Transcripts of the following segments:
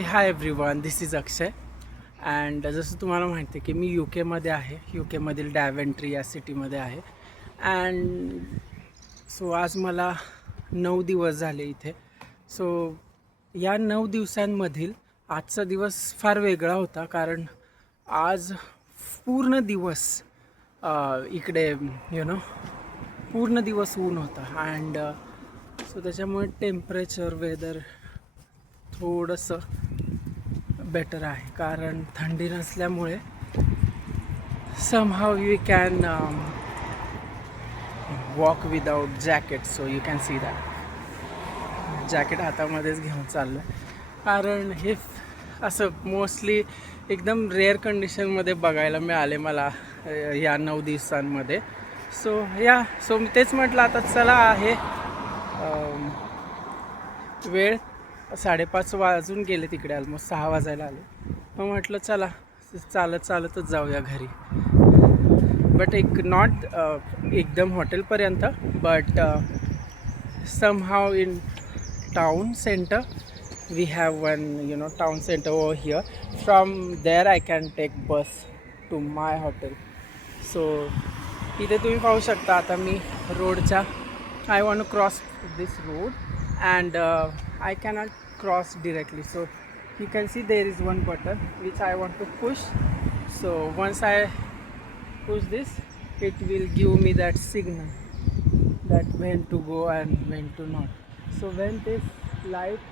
Hi everyone, this is Akshay. And जसं तुम्हाला माहिती आहे की मी केमध्ये आहे. केमधील डॅव्हेंट्री या सिटीमध्ये आहे. अँड सो आज मला 9 दिवस झाले इथे. सो या 9 दिवसांमधील आजचा दिवस फार वेगळा होता, कारण आज पूर्ण दिवस इकडे पूर्ण दिवस ऊन होता. अँड सो त्याच्यामुळे टेम्परेचर वेदर थोडंसं बेटर आहे, कारण थंडी नसल्यामुळे somehow we can walk without jacket. So you can see that jacket हातामध्येच घेऊन चाललं आहे, कारण हे असं मोस्टली एकदम रेअर कंडिशनमध्ये बघायला मिळाले मला या 9 दिवसांमध्ये. सो मी तेच म्हटलं, आता चला आहे वेळ 5:30 वाजून गेले, तिकडे ऑलमोस्ट 6 वाजायला आले. मग म्हटलं चला चालतच जाऊया घरी. बट नॉट एकदम हॉटेलपर्यंत, but somehow in town centre we have one town centre over here. From there I can take bus to my hotel. So इथे तुम्ही पाहू शकता, आता मी रोडच्या I want to cross this road and I cannot cross directly. So you can see there is one button which I want to push. So once I push this, it will give me that signal that when to go and when to not. So when this light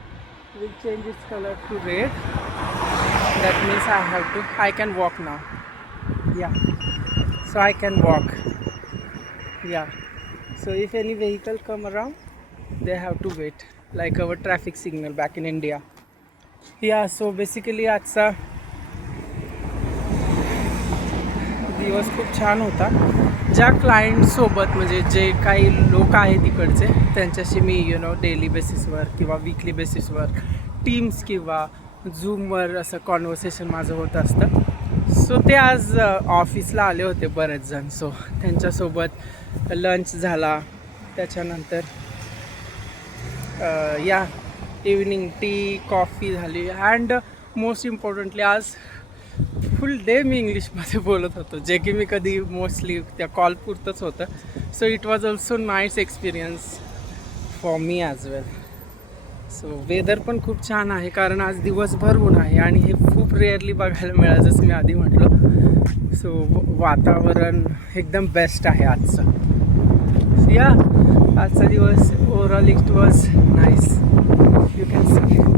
will change its color to red, that means I can walk now. Yeah, so I can walk. Yeah, so if any vehicle come around, they have to wait, like our traffic signal back in India. Yeah, so basically आजचा दिवस खूप छान होता. ज्या क्लायंटसोबत, म्हणजे जे काही लोक आहेत तिकडचे, त्यांच्याशी मी डेली बेसिसवर किंवा वीकली बेसिसवर टीम्स किंवा झूमवर असं कॉन्व्हर्सेशन माझं होत असतं. सो ते आज ऑफिसला आले होते बरेच जण. सो त्यांच्यासोबत लंच झाला, त्याच्यानंतर इव्हनिंग टी कॉफी झाली. अँड मोस्ट इम्पॉर्टंटली आज फुल डे मी इंग्लिशमध्ये बोलत होतो, जे की मी कधी मोस्टली त्या कॉल पुरतंच होतं. So it was also nice experience for me as well. So whether पण खूप छान आहे, कारण आज दिवसभर ऊन आहे आणि हे खूप रेअरली बघायला मिळालं, जसं मी आधी म्हटलं. सो वातावरण एकदम बेस्ट आहे आजचं. आजचा दिवस overall it was nice. You can see.